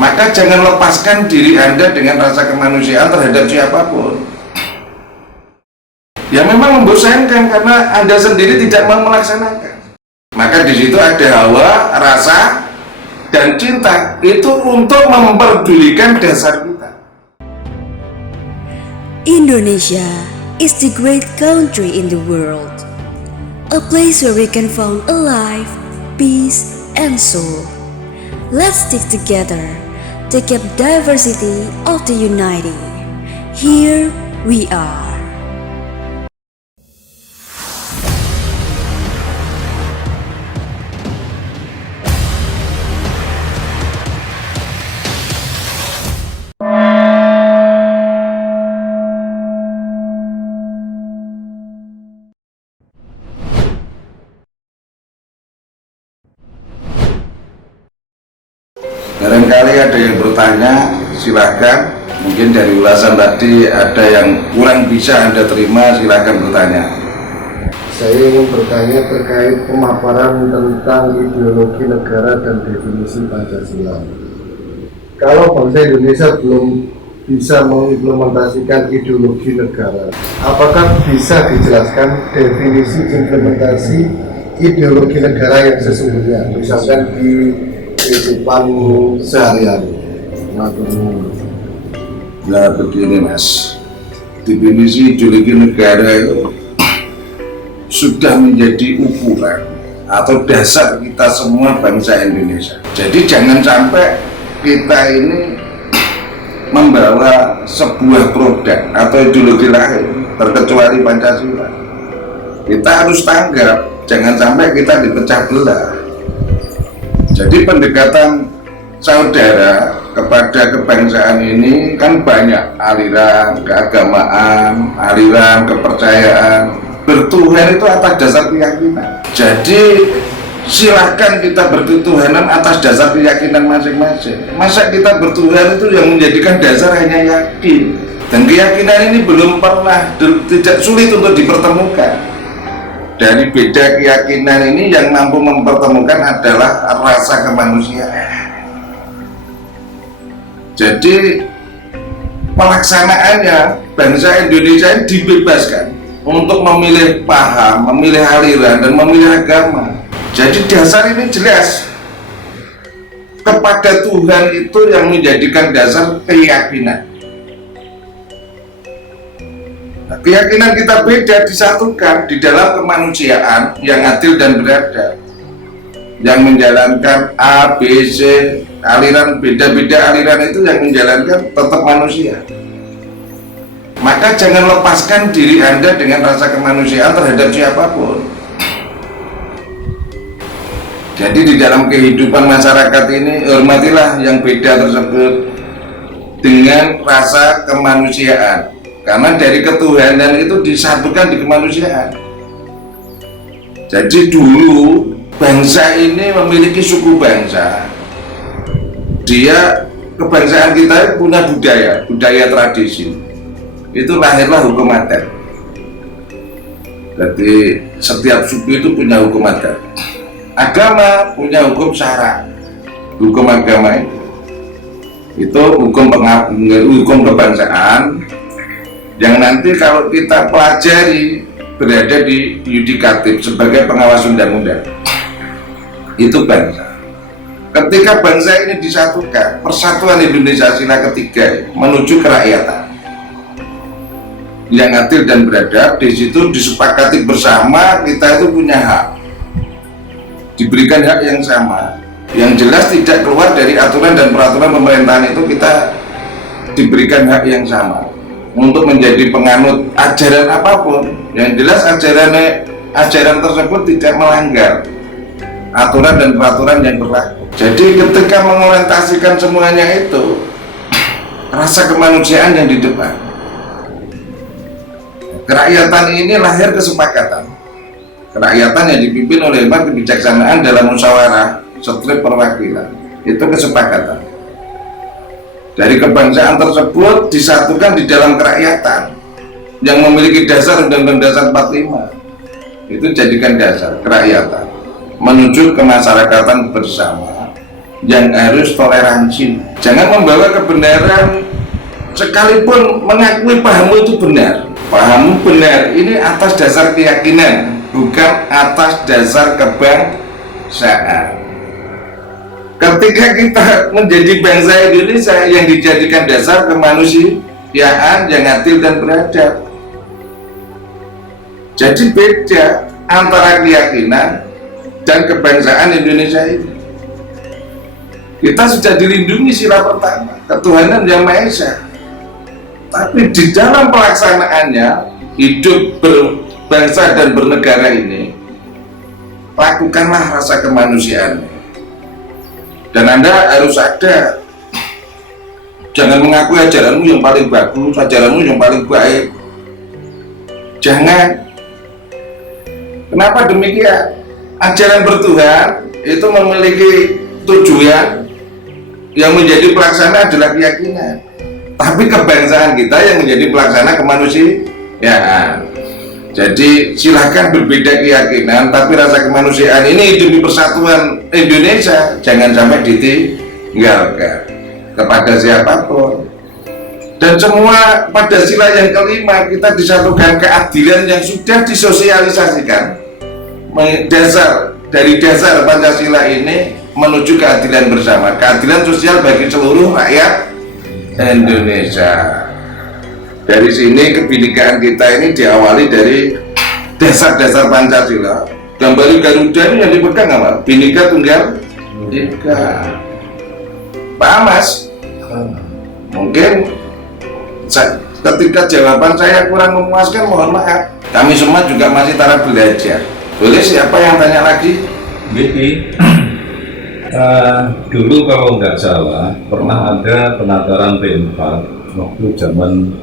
Maka jangan lepaskan diri Anda dengan rasa kemanusiaan terhadap siapapun. Ya memang membosankan karena Anda sendiri tidak mau melaksanakan. Maka di situ ada hawa, rasa, dan cinta itu untuk memperdulikan dasar kita. Indonesia is the great country in the world, a place where we can find a life, peace, and soul. Let's stick together to keep diversity of the unity. Here we are. Barangkali ada yang bertanya, silakan. Mungkin dari ulasan tadi ada yang kurang bisa Anda terima, silakan bertanya. Saya ingin bertanya terkait pemaparan tentang ideologi negara dan definisi Pancasila. Kalau bangsa Indonesia belum bisa mengimplementasikan ideologi negara, apakah bisa dijelaskan definisi implementasi ideologi negara yang sesungguhnya, misalkan di kehidupan sehari-hari? Nah begini Mas, definisi ideologi negara itu sudah menjadi ukuran atau dasar kita semua bangsa Indonesia. Jadi jangan sampai kita ini membawa sebuah produk atau ideologi lain terkecuali Pancasila. Kita harus tanggap, jangan sampai kita dipecah belah. Jadi pendekatan saudara kepada kebangsaan ini kan banyak aliran keagamaan, aliran kepercayaan. Bertuhan itu atas dasar keyakinan. Jadi silahkan kita bertuhanan atas dasar keyakinan masing-masing. Masa kita bertuhan itu yang menjadikan dasar hanya yakin, dan keyakinan ini belum pernah, tidak sulit untuk dipertemukan. Dari beda keyakinan ini yang mampu mempertemukan adalah rasa kemanusiaan. Jadi pelaksanaannya bangsa Indonesia ini dibebaskan untuk memilih paham, memilih aliran, dan memilih agama. Jadi dasar ini jelas, kepada Tuhan itu yang menjadikan dasar keyakinan. Nah, keyakinan kita beda disatukan di dalam kemanusiaan yang adil dan beradab, yang menjalankan A, B, C, aliran beda-beda aliran itu yang menjalankan tetap manusia. Maka jangan lepaskan diri Anda dengan rasa kemanusiaan terhadap siapapun. Jadi di dalam kehidupan masyarakat ini hormatilah yang beda tersebut dengan rasa kemanusiaan, karena dari ketuhanan itu disatukan di kemanusiaan. Jadi dulu bangsa ini memiliki suku bangsa, dia kebangsaan kita punya budaya tradisi, itu lahirlah hukum adat. Jadi setiap suku itu punya hukum adat. Agama punya hukum syara. Hukum agama itu hukum kebangsaan yang nanti kalau kita pelajari berada di yudikatif sebagai pengawas undang-undang. Itu bangsa. Ketika bangsa ini disatukan, persatuan Indonesia sila ketiga menuju kerakyatan yang adil dan beradab, di situ disepakati bersama kita itu punya hak, diberikan hak yang sama, yang jelas tidak keluar dari aturan dan peraturan pemerintahan. Itu kita diberikan hak yang sama untuk menjadi penganut ajaran apapun, yang jelas ajaran tersebut tidak melanggar aturan dan peraturan yang berlaku. Jadi ketika mengorientasikan semuanya itu, rasa kemanusiaan yang di depan. Kerakyatan ini lahir kesepakatan. Kerakyatan yang dipimpin oleh kebijaksanaan dalam musyawarah strip perwakilan, itu kesepakatan. Dari kebangsaan tersebut disatukan di dalam kerakyatan yang memiliki dasar Undang-Undang Dasar 45. Itu jadikan dasar kerakyatan menuju kemasyarakatan bersama yang harus toleransi. Jangan membawa kebenaran sekalipun mengakui pahammu itu benar. Pahammu benar ini atas dasar keyakinan, bukan atas dasar kebangsaan. Ketika kita menjadi bangsa Indonesia yang dijadikan dasar kemanusiaan yang adil dan beradab, jadi beda antara keyakinan dan kebangsaan Indonesia ini. Kita sudah dilindungi sila pertama, ketuhanan yang Maha Esa. Tapi di dalam pelaksanaannya, hidup berbangsa dan bernegara ini, lakukanlah rasa kemanusiaan. Dan Anda harus sadar, jangan mengaku ajaranmu yang paling bagus, ajaranmu yang paling baik. Jangan. Kenapa demikian? Ajaran bertuhan itu memiliki tujuan yang menjadi pelaksana adalah keyakinan. Tapi kebangsaan kita yang menjadi pelaksana kemanusiaan. Jadi silahkan berbeda keyakinan, tapi rasa kemanusiaan ini demi persatuan Indonesia jangan sampai ditinggalkan kepada siapapun. Dan semua pada sila yang kelima kita disatukan keadilan yang sudah disosialisasikan dari dasar Pancasila ini menuju keadilan bersama, keadilan sosial bagi seluruh rakyat Indonesia. Dari sini kebinekaan kita ini diawali dari dasar-dasar Pancasila. Gambar Garuda ini yang dipegang apa? Bhinneka Tunggal Ika. Paham Mas? Mungkin ketika jawaban saya kurang memuaskan, mohon maaf. Kami semua juga masih taraf belajar. Boleh siapa yang tanya lagi? Jadi dulu kalau nggak salah pernah ada penataran P4 waktu zaman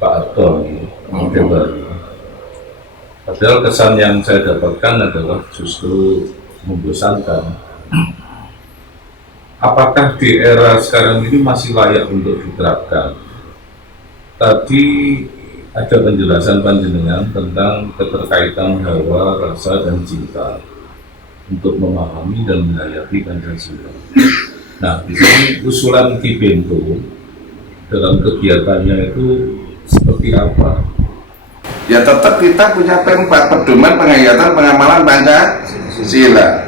Pak Harto Orde Baru. Padahal kesan yang saya dapatkan adalah justru membosankan. Apakah di era sekarang ini masih layak untuk diterapkan? Tadi ada penjelasan panjenengan tentang keterkaitan hawa, rasa, dan cinta untuk memahami dan menghayati Pancasila. Nah, di sini usulan Ki Bento dalam kegiatannya itu seperti apa? Ya tetap kita punya P4, pedoman penghayatan pengamalan Pancasila.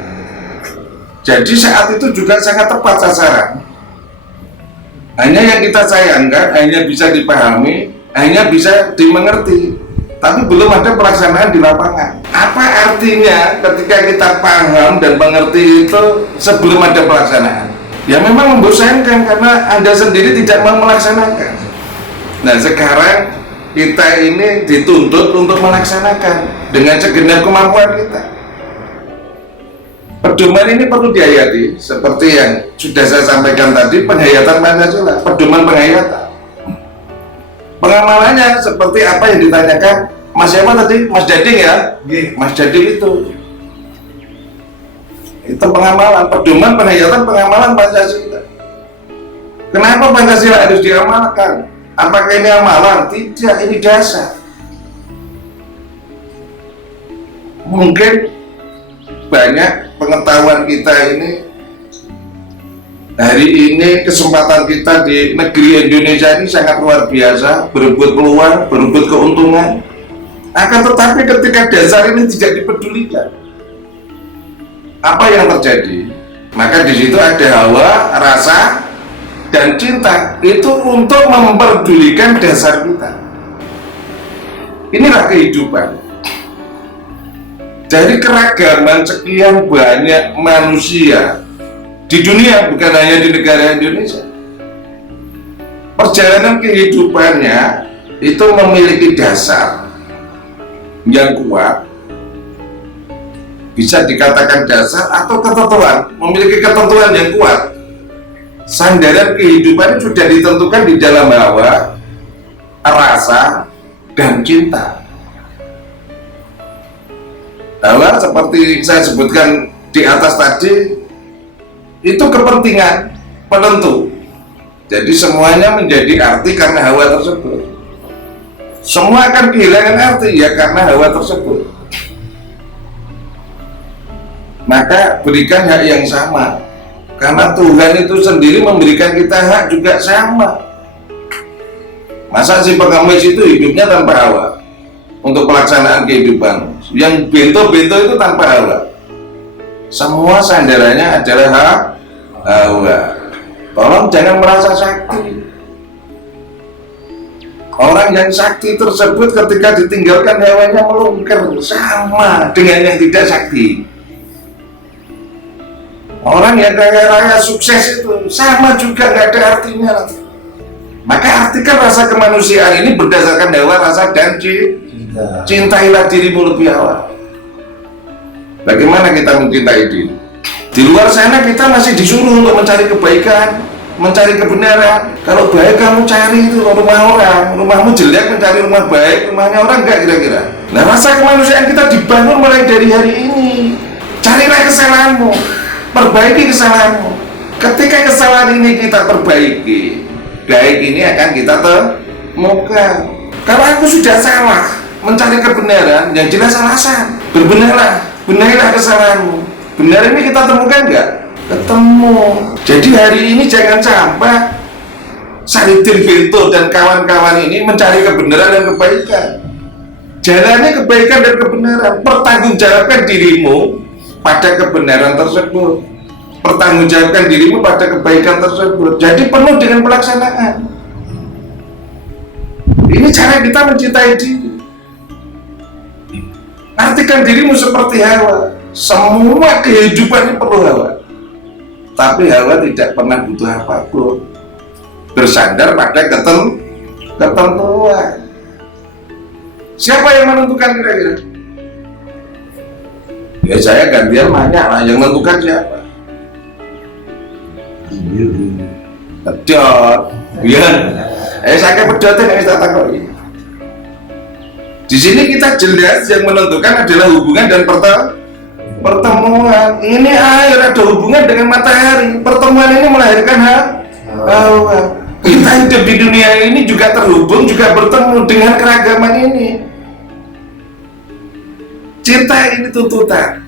Jadi saat itu juga sangat tepat sasaran. Hanya yang kita sayangkan hanya bisa dipahami, hanya bisa dimengerti, tapi belum ada pelaksanaan di lapangan. Apa artinya ketika kita paham dan mengerti itu sebelum ada pelaksanaan? Ya memang membosankan karena Anda sendiri tidak mau melaksanakan. Nah sekarang kita ini dituntut untuk melaksanakan dengan segenap kemampuan kita. Pedoman ini perlu dihayati seperti yang sudah saya sampaikan tadi, penghayatan Pancasila, pedoman penghayatan. Pengamalannya seperti apa yang ditanyakan Mas siapa tadi? Mas Dading ya? Mas Dading itu pengamalan, pedoman penghayatan pengamalan Pancasila. Kenapa Pancasila harus diamalkan? Apakah ini amalan? Tidak, ini dasar. Mungkin banyak pengetahuan kita ini hari ini, kesempatan kita di negeri Indonesia ini sangat luar biasa, berebut peluang, berebut keuntungan. Akan tetapi ketika dasar ini tidak dipedulikan, apa yang terjadi? Maka di situ ada hawa, rasa, dan cinta. Itu untuk memperdulikan dasar kita. Inilah kehidupan. Dari keragaman sekian banyak manusia di dunia, bukan hanya di negara Indonesia, perjalanan kehidupannya itu memiliki dasar yang kuat, bisa dikatakan dasar atau ketentuan, memiliki ketentuan yang kuat. Sandaran kehidupan sudah ditentukan di dalam hawa, rasa, dan cinta. Hawa seperti saya sebutkan di atas tadi, itu kepentingan penentu. Jadi semuanya menjadi arti karena hawa tersebut. Semua akan kehilangan arti ya karena hawa tersebut. Maka berikan hak yang sama Karena Tuhan itu sendiri memberikan kita hak juga sama. Masa si pengemis itu hidupnya tanpa Hawa untuk pelaksanaan kehidupan, yang bento-bento itu tanpa Hawa. Semua sandarannya adalah hak Hawa. Tolong jangan merasa sakti. Orang yang sakti tersebut ketika ditinggalkan hawanya melungker, sama dengan yang tidak sakti. Orang yang kaya raya sukses itu sama juga, nggak ada artinya. Maka artikan rasa kemanusiaan ini berdasarkan hawa, rasa, dan cinta. Cintailah dirimu lebih awal. Bagaimana kita mencintai diri? Di luar sana kita masih disuruh untuk mencari kebaikan, mencari kebenaran. Kalau baik kamu cari itu rumah orang, rumahmu jelek mencari rumah baik, rumahnya orang enggak kira-kira. Nah, rasa kemanusiaan kita dibangun mulai dari hari ini. Carilah kesalahanmu, perbaiki kesalahanmu. Ketika kesalahan ini kita perbaiki, baik ini akan kita temukan. Kalau aku sudah salah mencari kebenaran, yang jelas alasan. Berbenarlah, benahilah kesalahanmu. Benar ini kita temukan enggak? Ketemu. Jadi hari ini jangan sampai Saridin Bento dan kawan-kawan ini mencari kebenaran dan kebaikan. Jalannya kebaikan dan kebenaran. Pertanggungjawabkan dirimu pada kebenaran tersebut. Pertanggungjawabkan dirimu pada kebaikan tersebut. Jadi penuh dengan pelaksanaan. Ini cara kita mencintai diri. Artikan dirimu seperti Hawa. Semua kehidupan ini perlu Hawa, tapi Hawa tidak pernah butuh apapun, bersandar pada ketentuan. Siapa yang menentukan kira-kira? Ya saya gantian banyak lah, yang menentukan siapa? Pedot, ya. Saya pedotin yang saya takut. Di sini kita jelas yang menentukan adalah hubungan dan pertemuan. Ini air ada hubungan dengan matahari. Pertemuan ini melahirkan Hawa. Kita hidup di dunia ini juga terhubung, juga bertemu dengan keragaman ini. Cinta ini tuntutan.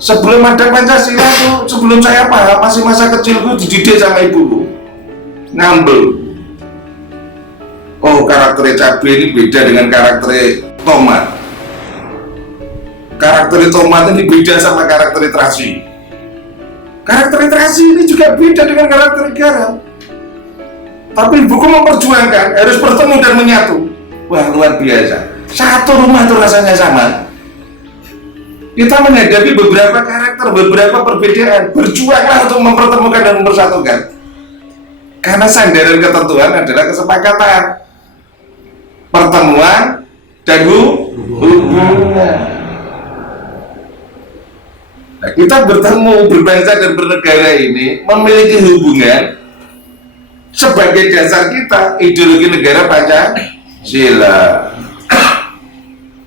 Sebelum ada Pancasila tuh, sebelum saya paham, masih masa kecilku dididik sama ibuku. Ngambel. Oh, karakter cabai ini beda dengan karakter tomat. Karakter tomat ini beda sama karakter terasi. Karakter terasi ini juga beda dengan karakter garam. Tapi ibuku memperjuangkan harus bertemu dan menyatu. Wah, luar biasa. Satu rumah itu rasanya sama. Kita menghadapi beberapa karakter, beberapa perbedaan. Berjuanglah untuk mempertemukan dan mempersatukan. Karena sandaran ketentuan adalah kesepakatan, pertemuan, dan hubungan. Nah, kita bertemu, berbangsa dan bernegara ini memiliki hubungan sebagai dasar kita ideologi negara Pancasila.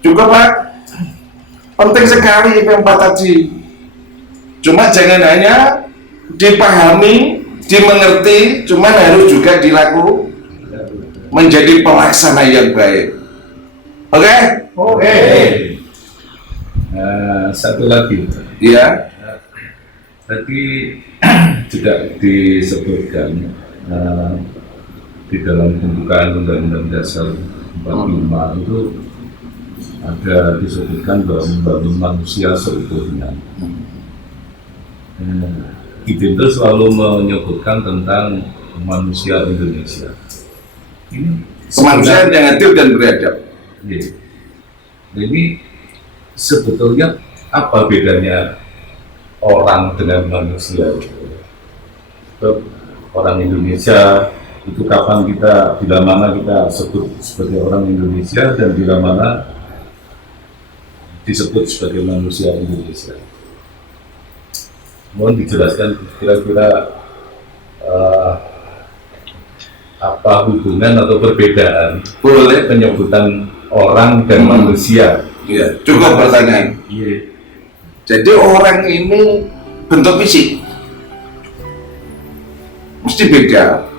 Cukup Pak, penting sekali IP 4 tadi. Cuma jangan hanya dipahami, dimengerti, cuma harus juga dilakukan menjadi pelaksana yang baik. Oke? Oke. Satu lagi. Iya. Tadi juga disebutkan di dalam pembukaan Undang-Undang Dasar 45 itu ada disebutkan bahwa membangun manusia seutuhnya. Itu selalu menyebutkan tentang manusia Indonesia. Ini Kemanusiaan yang adil dan beradab. Iya. Ini sebetulnya apa bedanya orang dengan manusia? Orang Indonesia itu kapan kita, bila mana kita sebut sebagai orang Indonesia dan bila mana disebut sebagai manusia Indonesia. Mohon dijelaskan kira-kira apa hubungan atau perbedaan Boleh. penyebutan orang dan manusia. Iya, cukup pertanyaan. Iya. Jadi orang ini bentuk fisik mesti beda.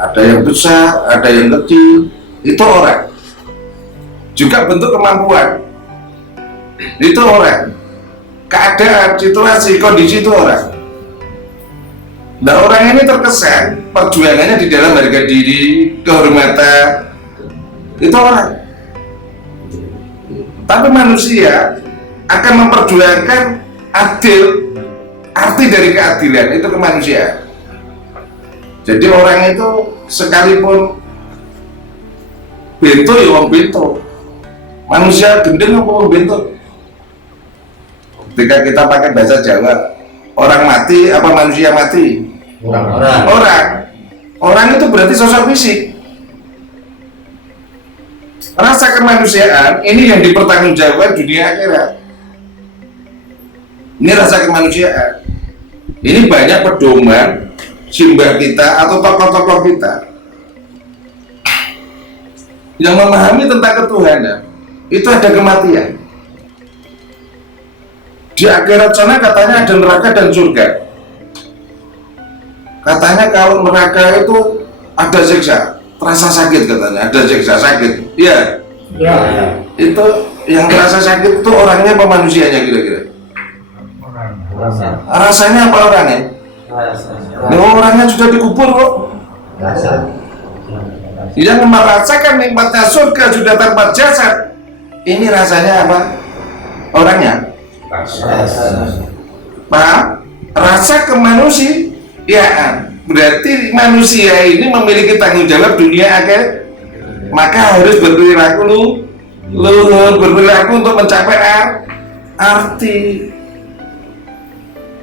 Ada yang besar, ada yang kecil, itu orang. Juga bentuk kemampuan, itu orang. keadaan, situasi, kondisi itu orang. Nah, orang ini terkesan perjuangannya di dalam harga diri, kehormatan, itu orang. Tapi manusia akan memperjuangkan adil, arti dari keadilan itu kemanusiaan. Jadi orang itu sekalipun bento ya wong bento, manusia gendeng apa wong bento. Ketika kita pakai bahasa Jawa, orang mati apa manusia mati? Orang itu berarti sosok fisik. Rasa kemanusiaan ini yang dipertanggungjawabkan dunia akhirat. Ini rasa kemanusiaan. Ini banyak pedoman simbah kita atau tokoh-tokoh kita yang memahami tentang ketuhanan. Itu ada kematian. Di akhirat sana katanya ada neraka dan surga. Katanya kalau neraka itu ada siksa, terasa sakit katanya, ada siksa sakit. Iya. Ya. Itu yang terasa sakit itu orangnya apa manusianya kira-kira? Rasanya apa orangnya? Orangnya sudah dikubur kok. Yang merasakan nikmatnya surga sudah tanpa jasad. Ini rasanya apa? Orangnya? Paham? Rasa kemanusiaan. Berarti manusia ini memiliki tanggung jawab dunia akhirat. Maka harus berperilaku luhur, berperilaku untuk mencapai arti.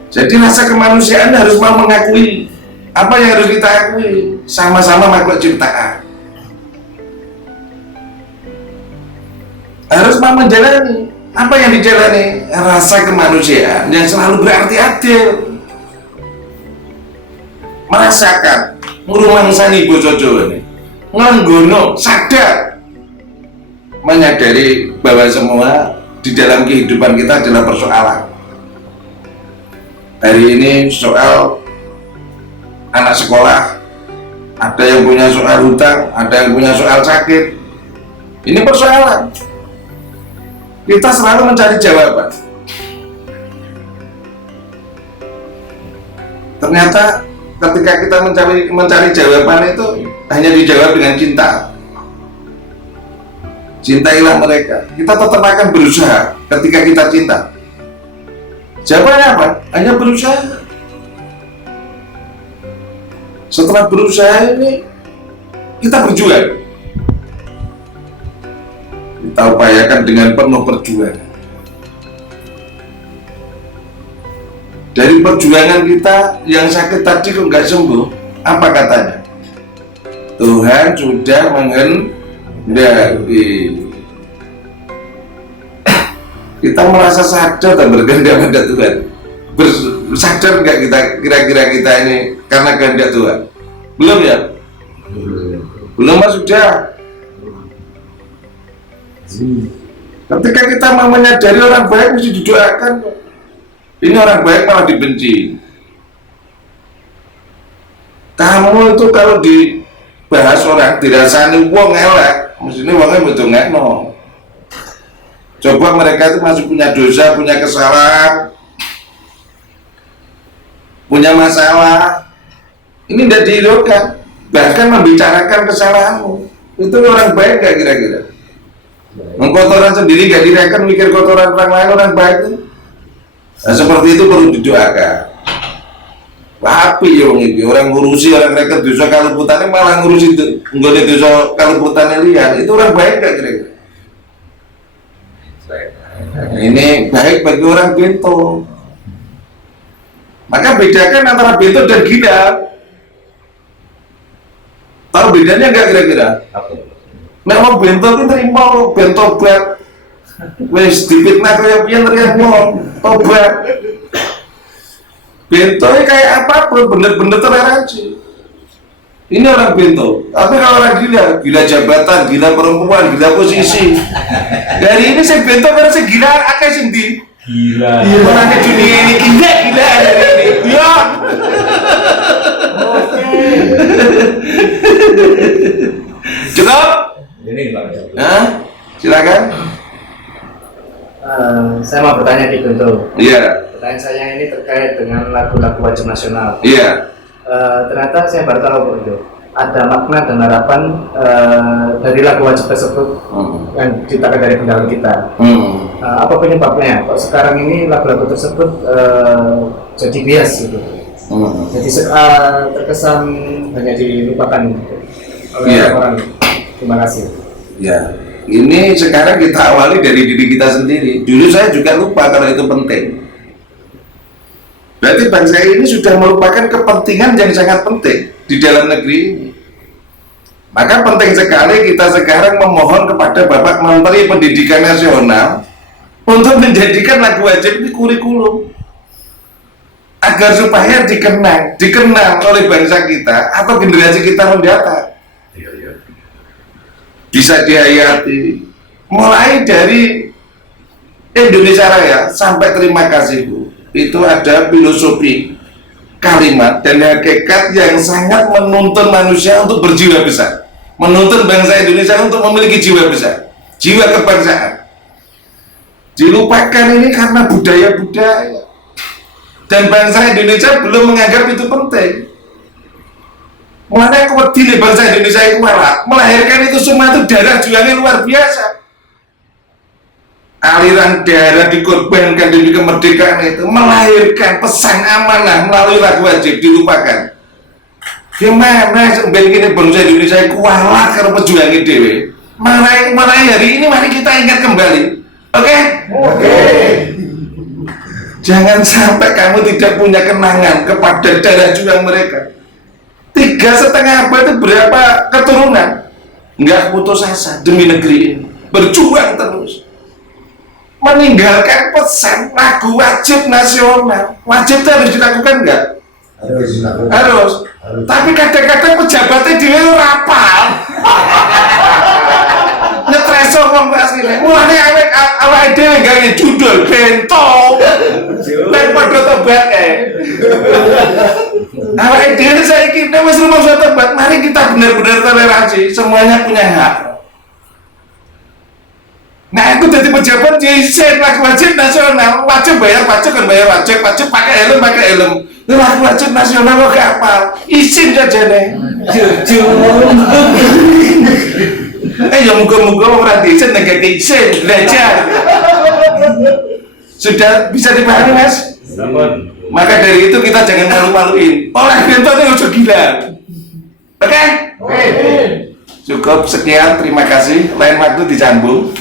Jadi rasa kemanusiaan harus mau mengakui apa yang harus kita akui, sama-sama makhluk ciptaan. Harus mau menjalani apa yang dijalani, rasa kemanusiaan yang selalu berarti adil. Merasakan ngrumangsani basa Jawa ini, nganggono sadar, menyadari bahwa semua di dalam kehidupan kita adalah persoalan. Hari ini soal anak sekolah, ada yang punya soal hutang, ada yang punya soal sakit. Ini persoalan. Kita selalu mencari jawaban. Ternyata ketika kita mencari jawaban itu hanya dijawab dengan cinta. Cintailah mereka. Kita tetap akan berusaha ketika kita cinta. Jawabannya apa? Hanya berusaha. Setelah berusaha ini kita berjuang. Kita upayakan dengan penuh perjuangan. Dari perjuangan kita yang sakit tadi kok nggak sembuh, apa katanya? Tuhan sudah menghendaki. Kita merasa sadar dan berkehendak pada Tuhan. Sadar nggak kita kira-kira kita ini karena kehendak Tuhan? Belum ya? Belum mas sudah. Ketika kita mau menyadari orang baik mesti didoakan. Ini orang baik malah dibenci. Kamu itu kalau dibahas orang dirasani wong elek, mestinya wongnya betul ngekno. Coba mereka itu masih punya dosa, punya kesalahan, punya masalah. Ini tidak dihiraukan, bahkan membicarakan kesalahanmu. Itu orang baik gak kira-kira? Mengkotoran sendiri gak dirayakan, mikir kotoran orang lain, orang baik itu. Nah, seperti itu perlu didoakan. Tapi orang ngurusi orang mereka dosa kaluputannya malah ngurusi nggone dosa kaluputannya lihat. Itu orang baik gak kira-kira? Ini baik bagi orang bento. Maka bedakan antara bento dan gila. Tahu bedanya nggak kira-kira? Nek mau bento itu terima bento berat. Wes dipitnah kaya piye terima tobat. Bento kayak apapun bener-bener toleransi. Ini orang bento. Tapi kalau orang gila jabatan, gila perempuan, gila posisi. Dari ini saya bento karena saya gila akeh sing ndi? Gila. Orang di dunia ini gila hari ini. Ya. Cukup? Ini Pak. Silakan. Saya mau bertanya dikit tentu. Iya. Pertanyaan saya ini terkait dengan lagu-lagu wajib nasional. Iya. Ternyata saya baru tahu Bro, ada makna dan harapan dari lagu wajib tersebut yang diciptakan dari pendalam kita. Apa penyebabnya? Kok sekarang ini lagu-lagu tersebut jadi bias gitu? Jadi terkesan hanya dilupakan oleh orang. Terima kasih. Ya, ini sekarang kita awali dari diri kita sendiri. Dulu saya juga lupa kalau itu penting. Berarti bangsa ini sudah melupakan kepentingan yang sangat penting di dalam negeri ini. Maka penting sekali kita sekarang memohon kepada Bapak Menteri Pendidikan Nasional untuk menjadikan lagu wajib ini kurikulum, agar supaya dikenal oleh bangsa kita atau generasi kita mendatang. Bisa dihayati mulai dari Indonesia Raya sampai terima kasihku. Itu ada filosofi kalimat dan hakikat yang sangat menuntun manusia untuk berjiwa besar, menuntun bangsa Indonesia untuk memiliki jiwa besar, jiwa kebangsaan. Dilupakan ini karena budaya-budaya, dan bangsa Indonesia belum menganggap itu penting. Mulanya kewedine bangsa Indonesia itu malah melahirkan itu semua itu darah juangnya luar biasa. Aliran darah dikorbankan demi kemerdekaan itu melahirkan pesan amanah melalui lagu wajib dilupakan. Gimana sebenarnya bangsa Indonesia itu walah karena pejuangnya dewe. Mulai hari ini mari kita ingat kembali. Oke? Jangan sampai kamu tidak punya kenangan kepada darah juang mereka. 3,5 abad itu berapa keturunan nggak putus asa demi negeri ini, berjuang terus, meninggalkan pesan lagu wajib nasional. Wajib itu harus dilakukan nggak? Harus. Tapi kadang-kadang pejabatnya dia rapal ngetreso ngomong aslinya mulanya awal dia nggak judul bentong dan pada tobat awal dia saya kira mas rumah suatu tobat. Mari kita benar-benar toleransi, semuanya punya hak. Nah aku jadi pejabat jisen lagu wajib nasional, wajib bayar pajak kan bayar pajak pakai helm. Lagu wajib nasional lo gak apa, izin saja deh. Ya moga-moga orang izin negara izin belajar. Sudah bisa dipahami mas? Maka dari itu kita jangan malu-maluin. Oleh bentuknya udah gila. Oke? Cukup sekian, terima kasih. Lain waktu dicambung.